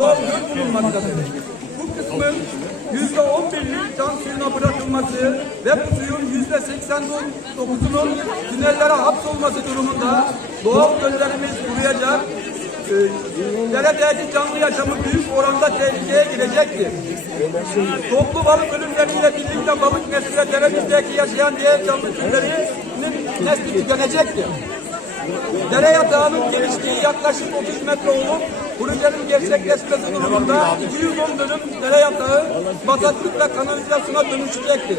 göl bulunmaktadır. Bu kısmın yüzde on birlik can suyuna bırakılması ve bu suyun yüzde seksen dokuzunun tünellere hapsolması durumunda doğal göllerimiz kuruyacak, e, deredeki canlı yaşamı büyük oranda tehlikeye girecektir. Toplu balık ölümleriyle birlikte balık nesli ve deremizdeki yaşayan diğer canlı türlerinin nesli tükenecektir. Dere yatağının genişliği yaklaşık 30 metre olup projenin gerçekleşmesi durumunda 210 dönüm dere yatağı bataklık ve kanalizasyona dönüşecektir.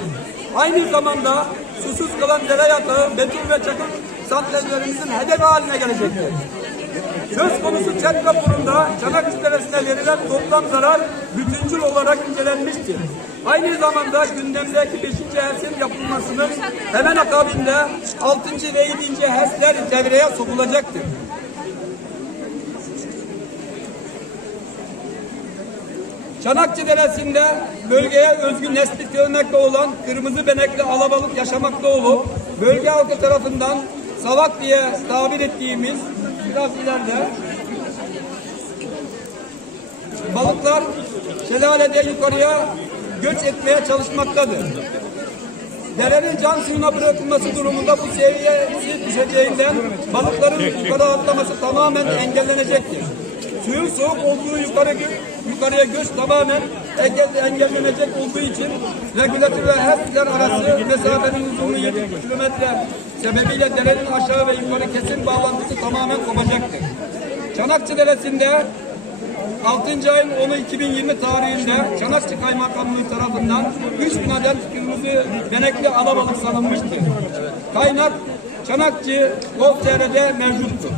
Aynı zamanda susuz kalan dere yatağı beton ve çakıl santrallerimizin hedefi haline gelecektir. Söz konusu chat raporunda Çanakçı Deresi'ne verilen toplam zarar bütüncül olarak incelenmiştir. Aynı zamanda gündemdeki 5. HES'in yapılmasının hemen akabinde 6. ve 7. HES'ler devreye sokulacaktır. Çanakçı Deresi'nde bölgeye özgü nesli görmekte olan kırmızı benekli alabalık yaşamakta olup bölge halkı tarafından salak diye tabir ettiğimiz biraz ileride balıklar şelalede yukarıya göç etmeye çalışmaktadır. Derenin can suyuna bırakılması durumunda bu seviyesi düşeceğinden balıkların yukarı atlaması tamamen engellenecektir. Suyun soğuk olduğu yukarı yukarıya göç tamamen engel, engellenecek olduğu için regülatör ve HES'ler arası mesafenin uzunluğu 7 kilometre sebebiyle derenin aşağı ve yukarı kesin bağlantısı tamamen kopacaktır. Çanakçı Deresi'nde 6. ayın 10'u 2020 tarihinde Çanakçı Kaymakamlığı tarafından 3 bin adet kırmızı benekli alabalık salınmıştır. Kaynak Çanakçı Gov.tr'de mevcuttur.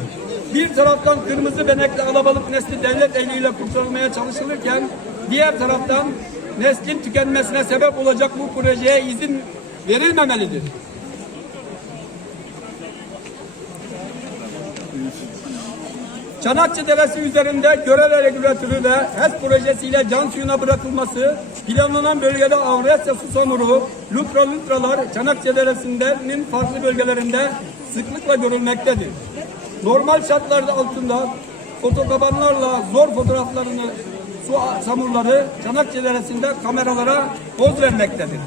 Bir taraftan kırmızı benekli alabalık nesli devlet eliyle kurtarılmaya çalışılırken diğer taraftan neslin tükenmesine sebep olacak bu projeye izin verilmemelidir. Çanakçı Deresi üzerinde görev regülatörü ve HES projesiyle can suyuna bırakılması planlanan bölgede Avrasya Susamuru, Lutra Lutralar Çanakçı Deresi'nin farklı bölgelerinde sıklıkla görülmektedir. Normal şartlarda altında fotokabanlarla zor fotoğraflarını su samurları Çanakçı Deresi'nde kameralara poz vermektedir.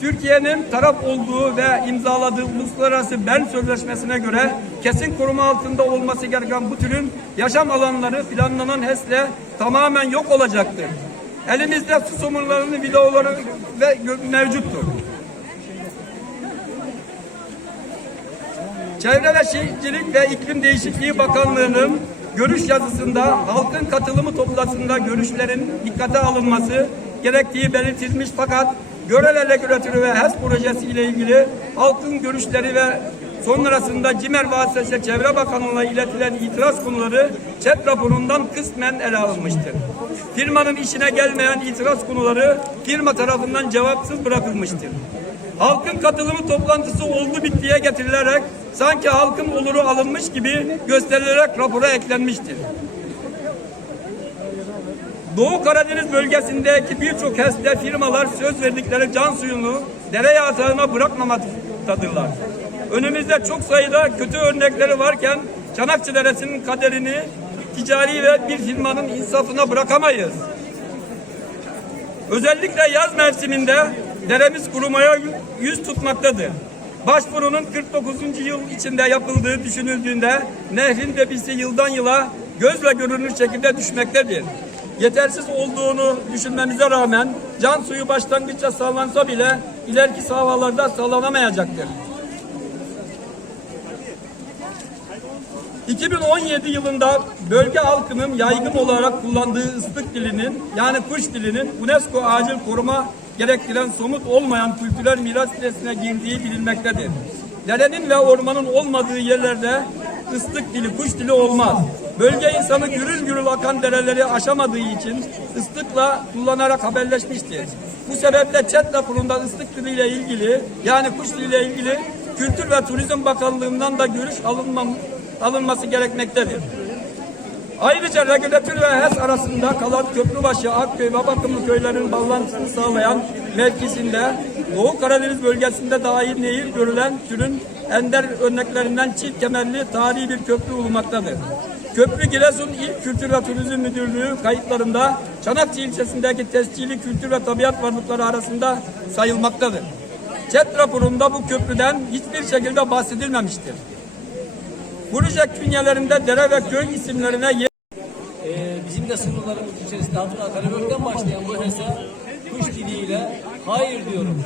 Türkiye'nin taraf olduğu ve imzaladığı Uluslararası Bern Sözleşmesi'ne göre kesin koruma altında olması gereken bu türün yaşam alanları planlanan HES'le tamamen yok olacaktır. Elimizde su somurlarının videoları ve mevcuttur. Çevre ve Şehircilik ve İklim Değişikliği Bakanlığı'nın görüş yazısında halkın katılımı toplantısında görüşlerin dikkate alınması gerektiği belirtilmiş fakat Görele Regülatörü ve HES projesi ile ilgili halkın görüşleri ve sonrasında CİMER vasıtasıyla Çevre Bakanlığı'na iletilen itiraz konuları ÇED raporundan kısmen ele alınmıştır. Firmanın işine gelmeyen itiraz konuları firma tarafından cevapsız bırakılmıştır. Halkın katılımı toplantısı oldu bittiye getirilerek sanki halkın oluru alınmış gibi gösterilerek rapora eklenmiştir. Doğu Karadeniz bölgesindeki birçok HES'te firmalar söz verdikleri can suyunu dere yatağına bırakmamaktadırlar. Önümüzde çok sayıda kötü örnekleri varken Çanakçı Deresi'nin kaderini ticari ve bir firmanın insafına bırakamayız. Özellikle yaz mevsiminde deremiz kurumaya yüz tutmaktadır. Başvurunun 49. yıl içinde yapıldığı düşünüldüğünde nehrin debisi yıldan yıla gözle görünür şekilde düşmektedir yetersiz olduğunu düşünmemize rağmen can suyu başlangıçta sağlansa bile ileriki savalarda sağlanamayacaktır. 2017 yılında bölge halkının yaygın olarak kullandığı ıslık dilinin yani kuş dilinin UNESCO acil koruma gerektiren somut olmayan kültürel miras listesine girdiği bilinmektedir. Derenin ve ormanın olmadığı yerlerde ıslık dili, kuş dili olmaz. Bölge insanı gürül gürül akan dereleri aşamadığı için ıslıkla kullanarak haberleşmiştir. Bu sebeple ÇED raporunda ıslık diliyle ilgili yani kuş diliyle ilgili Kültür ve Turizm Bakanlığı'ndan da görüş alınmam, alınması gerekmektedir. Ayrıca regülatör ve HES arasında kalan Köprübaşı, Akköy ve Bakımlı köylerin bağlantısını sağlayan mevkisinde Doğu Karadeniz bölgesinde dahi nehir görülen türün ender örneklerinden çift kemerli tarihi bir köprü bulunmaktadır. Köprü Giresun İl Kültür ve Turizm Müdürlüğü kayıtlarında Çanakçı ilçesindeki tescilli kültür ve tabiat varlıkları arasında sayılmaktadır. ÇED raporunda bu köprüden hiçbir şekilde bahsedilmemiştir. Proje künyelerinde dere ve köy isimlerine yer Ee, bizim de sınırlarımız içerisinde Hatun Karabük'ten başlayan bu hesap kuş diliyle hayır diyorum.